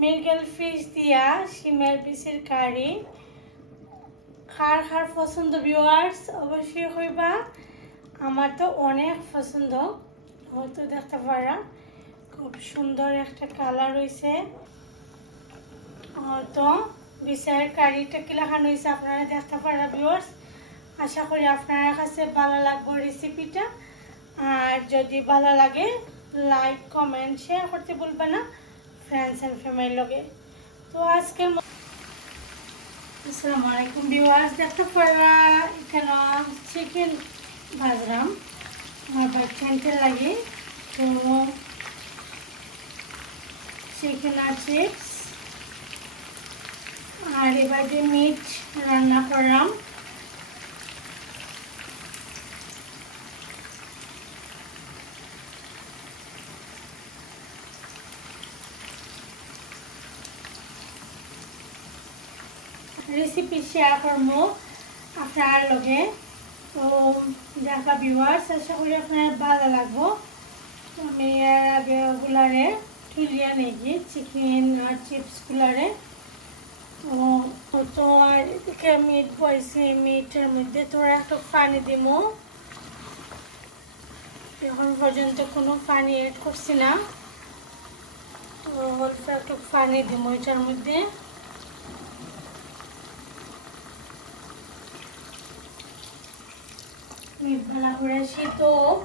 মিরগেল fish দিয়া শিমের বিচির কারি খার খার পছন্দ ভিউয়ার্স অবশ্যই হইবা। আমার তো অনেক পছন্দ, হয়তো দেখতে পারা খুব সুন্দর একটা কালার হয়েছে হয়তো বিচারের কারিটা কিলাখান হয়েছে আপনারা দেখতে পারা ভিউয়ার্স আশা করি আপনার কাছে ভালো লাগবে রেসিপিটা আর যদি ভালো লাগে লাইক কমেন্ট শেয়ার করতে বলবে না। ফ্রেন্ডস অ্যান্ড ফ্যামিলির লগে। তো আজকের আসসালামু আলাইকুম ভিউয়ার্স দেখতে পারা এখানে চিকেন ভাজলাম। আমার বাচ্চানতে লাগে। তো চিকেন আর চিপস আর এবারে মিট রান্না করলাম। রেসিপি শেয়ার করব আপনার লগে। তো দেখা ভিউয়ার্স আশা করি আপনার ভালো লাগবো। আমি এর আগে ওগুলারে তুলিয়া নেকি চিকেন আর চিপসগুলারে তো তো আর এদিকে মিট বয়েছি মিটের মধ্যে তোরা একটু পানি দিমু। এখন পর্যন্ত কোনো পানি এড করছি না। তো, অল্প একটু পানি দিমু এটার মধ্যে। মিটবেলা করে শীত হোক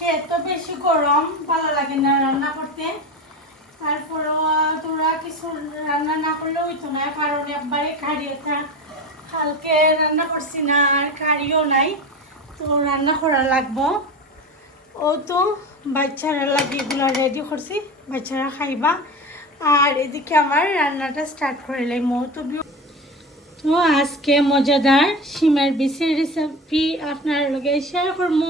আজকে এত বেশি গরম, ভালো লাগে না রান্না করতে। তারপরেও তোরা কিছু রান্না না করলে হইতো না, কারণ একবারে খাড়ি একটা রান্না করছি না, আর খাড়িও নাই। তো রান্না করা লাগবো। ও তো বাচ্চারা লাগে এগুলো রেডি করছি, বাচ্চারা খাইবা। আর এদিকে আমার রান্নাটা স্টার্ট করে লাইমো তো তো আজকে মজাদার, সিমের বিচের রেসিপি আপনার লগে শেয়ার করব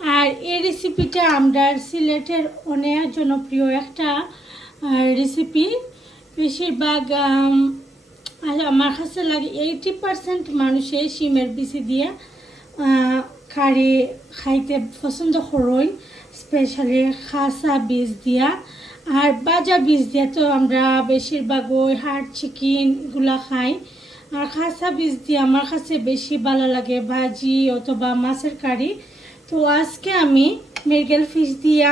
আর এই রেসিপিটা আমরা সিলেটের অনেক জনপ্রিয় একটা রেসিপি বেশিরভাগ আমার কাছে লাগে এইটি পার্সেন্ট মানুষে সিমের বিচি দিয়ে কারি খাইতে পছন্দ করই স্পেশালি খাসা বীজ দিয়া। আর বাজা বীজ দিয়া তো আমরা বেশিরভাগ ওই হার্ড চিকেন এগুলা খাই। আর খাসা বীজ দিয়ে আমার কাছে বেশি ভালো লাগে ভাজি অথবা মাছের কারি। তো আজকে আমি মৃগেল ফিশ দিয়া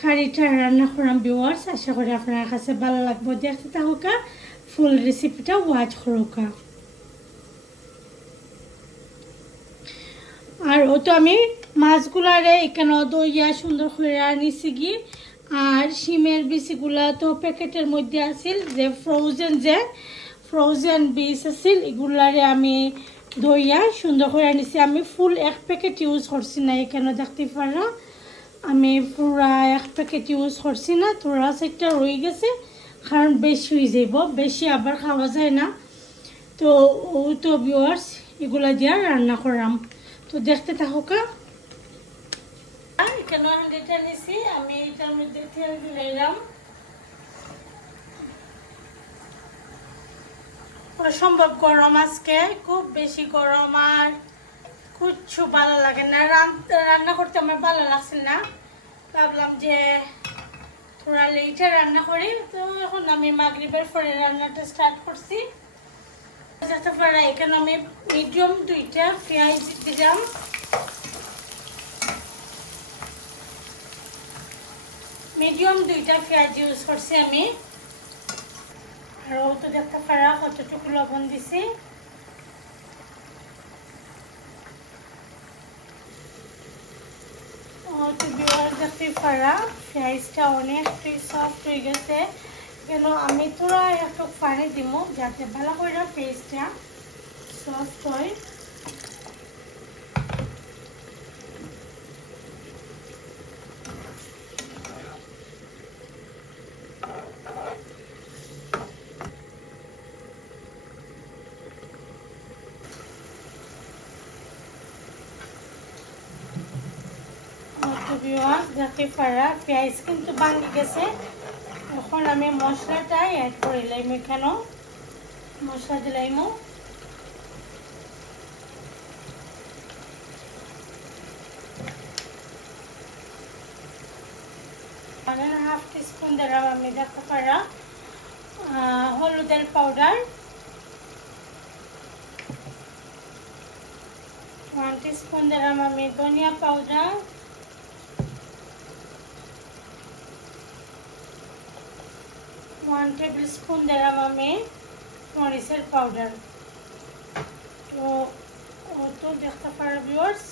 কারিটা রান্না করাম ভিউয়ার্স আশা করি আপনার কাছে ভালো লাগবে। দেখতে থাকুকা ফুল রেসিপিটা ওয়াচ করুকা আর ও তো আমি মাছগুলারে এখানে দইয়া সুন্দর করে নিছি গি আর শিমের বিচিগুলা তো প্যাকেটের মধ্যে আছিল, যে ফ্রোজেন যে ফ্রোজেন বিচ আছিল, এগুলারে আমি দইয়া সুন্দর করে নিছি আমি ফুল এক প্যাকেট ইউজ করছি না, এখানে দেখতে পারা। আমি পুরা এক প্যাকেট ইউজ করছি না তোরা সেটা রয়ে গেছে, কারণ বেশি হয়ে যাব বেশি আবার খাওয়া যায় না। তো ও তো ভিউয়ার্স এগুলা দিয়া রান্না করাম। তো দেখতে থাকুকা এখানে হান্ডিটা নিছি আমি এটার মধ্যে তেল দিলাম। অসম্ভব গরম আজকে, খুব বেশি গরম আর কিচ্ছু ভালো লাগে না। রান- রান্না করতে আমার ভালো লাগছে না। ভাবলাম যে থোড়া লেটে রান্না করি, তো এখন আমি মাগরিবের পরে রান্নাটা স্টার্ট করছি। যাতে পারা এখানে আমি মিডিয়াম দুইটা পেঁয়াজ দিলাম। মিডিয়াম দুইটা পেঁয়াজ ইউজ করছি আমি। আর তো দেখতে পারা, কতটুকু লবণ দিছি? দেখতে পারা পেঁয়াজটা অনেকটাই সফট হয়ে গেছে। কেন আমি তোরা একটু পানি দিব যাতে ভালো করে পেঁয়াজটা সফট হয়। বিওয়ান দেখতে পারা পেঁয়াজ কিন্তু ভাঙি গেছে। এখন আমি মশলাটা অ্যাড করে লাইম এখানেও। মশলা দিলাইমো ওয়ান হাফ আমি হলুদের পাউডার ওয়ান টিস্পুন দিলাম আমি ধনিয়া পাউডার ওয়ান টেবিল স্পুন দিলাম আমি মরিচের পাউডার তো ও তো দেখতে পারো ভিওর্স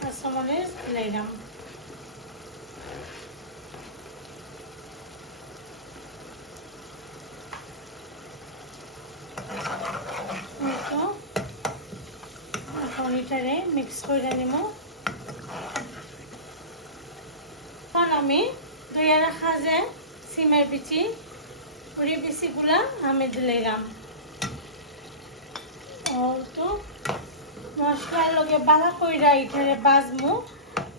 কাঁচামরিচ দিলাম তো এখন এটারে মিক্স করে নিব এখন আমি দইয়া রাখা যে সিমের বিচি পুরি বিচিগুলা আমি দিলাম ও তো মশলার লগে বালা কইরা এটারে বাজমু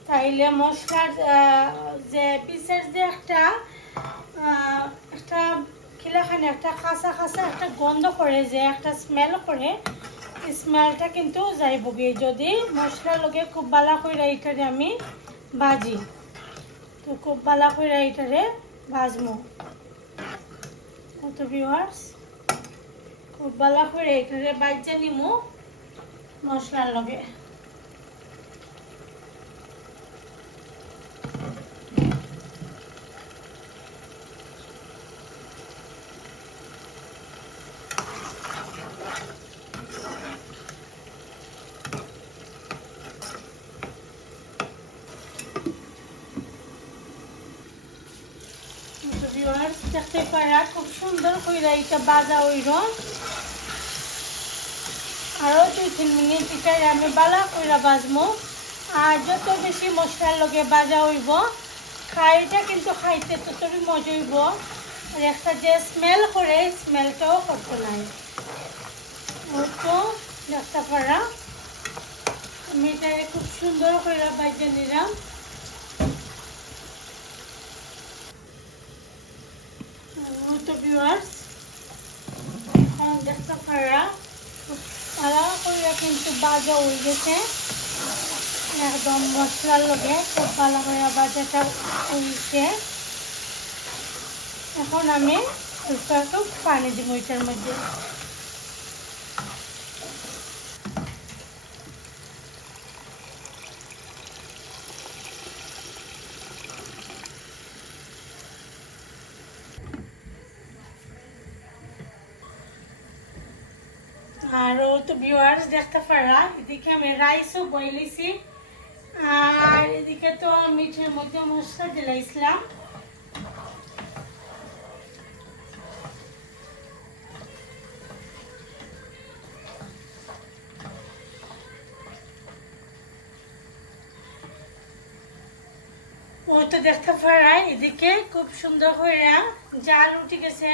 তাইলে মশলার যে পিসের যে একটা একটা খিলাখানে একটা খাসা খাসা একটা গন্ধ করে যে একটা স্মেল করে স্মেলটা কিন্তু যাইব যদি মশলার লগে খুব বালা করে এটারে আমি ভাজি, তো খুব বালা করে এটারে ভাজমু। কত ভিউয়ার্স খুব বালা করে এটারে ভাজ নিমু মশলার লগে তো viewers, খুব সুন্দর কইরা এটা বাজা হইল। আরও দুই তিন মিনিট এটাই আমি বালা কইরা বাজমু। আর যত বেশি মশলার লগে বাজা হইব খাইটা কিন্তু খাইতে ততই মজা হইব। আর একটা যে স্মেল করে স্মেলটাও করতে নাই। তো দেখতে পারা আমি এটাকে খুব সুন্দর করে বাজিয়ে নিলাম তো ভিউয়ার্স, এখন দেখতে পারা ভালো করে কিন্তু বাজা হয়ে গেছে। একদম মশলার লগে খুব ভালো করে বাজাটা হয়েছে এখন আমি একটু পানি দিব এটার মধ্যে। আর তো ভিউয়ার্স দেখতে পারা। এদিকে আমি রাইসও বইলিছি। আর এদিকে তো মিঠের মধ্যে মশলা দিলাইছিলাম। ও তো দেখতে পারায় এদিকে খুব সুন্দর করে জাল উঠে গেছে।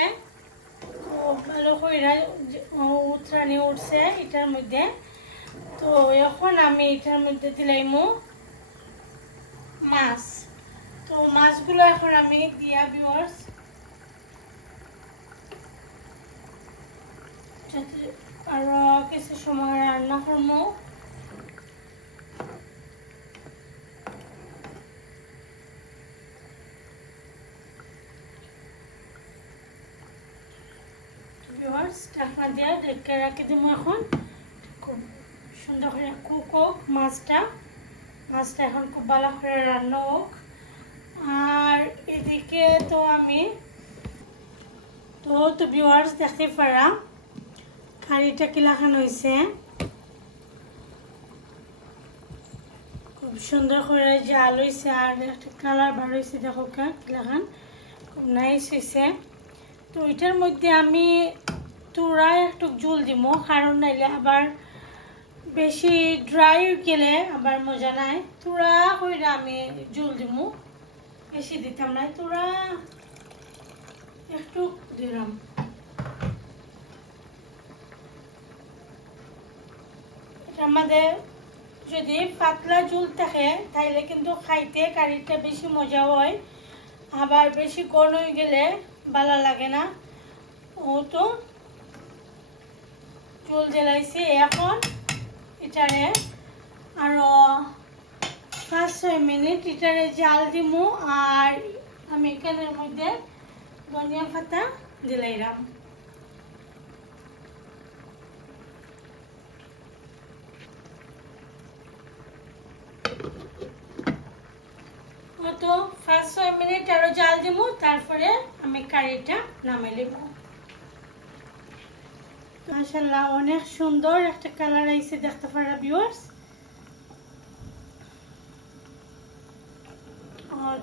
ভালো করে উঠছে এটার মধ্যে। তো এখন আমি এটার মধ্যে দিলাইমু মাছ। তো মাছগুলো এখন আমি দিয়া বিওর্স আরও কিছু সময় রান্না করব ভিউয়ার্স ঢাকনা দিয়ে ঢেকে রাখি দেবো এখন। খুব সুন্দর করে কুক হোক মাছটা। মাছটা এখন খুব ভালো করে রান্না হোক। আর এদিকে তো আমি, তো তো ভিউয়ার্স দেখতে পারা, কারিটা কিলাখান হয়েছে? খুব সুন্দর করে জাল হয়েছে আর একটা কালার বার হয়েছে, দেখো কিলাখান খুব নাইস হয়েছে। তো এটার মধ্যে আমি তুরা একটু জল দিব কারণ নাইলে আবার বেশি ড্রাই গেলে আবার মজা নাই। তুরা কইরা আমি জল দিব বেশি দিতাম না তুরা একটু দিলাম আমাদের যদি পাতলা ঝুল থাকে, তাইলে কিন্তু খাইতে কারিটা বেশি মজা হয়। আবার বেশি গরম হয়ে গেলে ভালো লাগে না। ও তো চুল জ্বালাইছি। এখন এটারে আরও পাঁচ, ছয় মিনিট এটারে জাল দিমু আর আমি এখানের মধ্যে ধনিয়া পাতা দিলাইলাম তো পাঁচ, ছয় মিনিট আরও জাল দিব তারপরে আমি কারিটা নামাই নেব। মাশাল্লাহ অনেক সুন্দর একটা কালার আইছে দেখতে পারা ভিউয়ার্স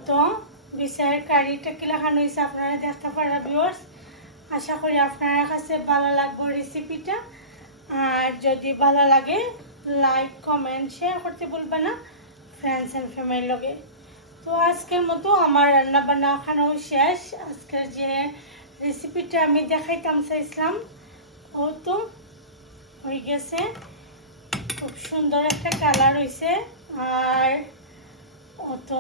তো বিচারের কারিটা কিলাখান হয়েছে আপনারা দেখতে পারা ভিউয়ার্স আশা করি আপনার কাছে ভালো লাগবে রেসিপিটা আর যদি ভালো লাগে লাইক কমেন্ট শেয়ার করতে বলবে না ফ্রেন্ডস অ্যান্ড ফ্যামিলির লগে। তো আজকের মতো আমার রান্না বান্না খানো শেষ। আজকের যে রেসিপিটা আমি দেখাইতাম, চাইছিলাম ও তো হয়ে গেছে। খুব সুন্দর একটা কালার হয়েছে আর ও তো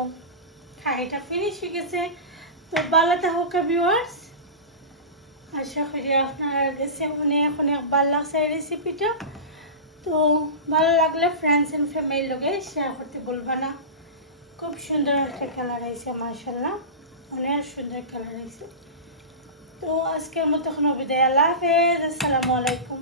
খাইটা ফিনিশ হয়ে গেছে। তো ভালো থাকুক ভিউয়ার্স আশা করি আপনার কাছে অনেক অনেক ভালো লাগছে রেসিপিটা তো ভালো লাগলে ফ্রেন্ডস অ্যান্ড ফ্যামিলির লগে শেয়ার করতে বলবা না। খুব সুন্দর একটা কালার হয়েছে মার্শাল্লাহ অনেক সুন্দর কালার হয়েছে তো আজকের মতো কোনো বিদায় আল্লাহ হাফেজ আসসালামু আলাইকুম।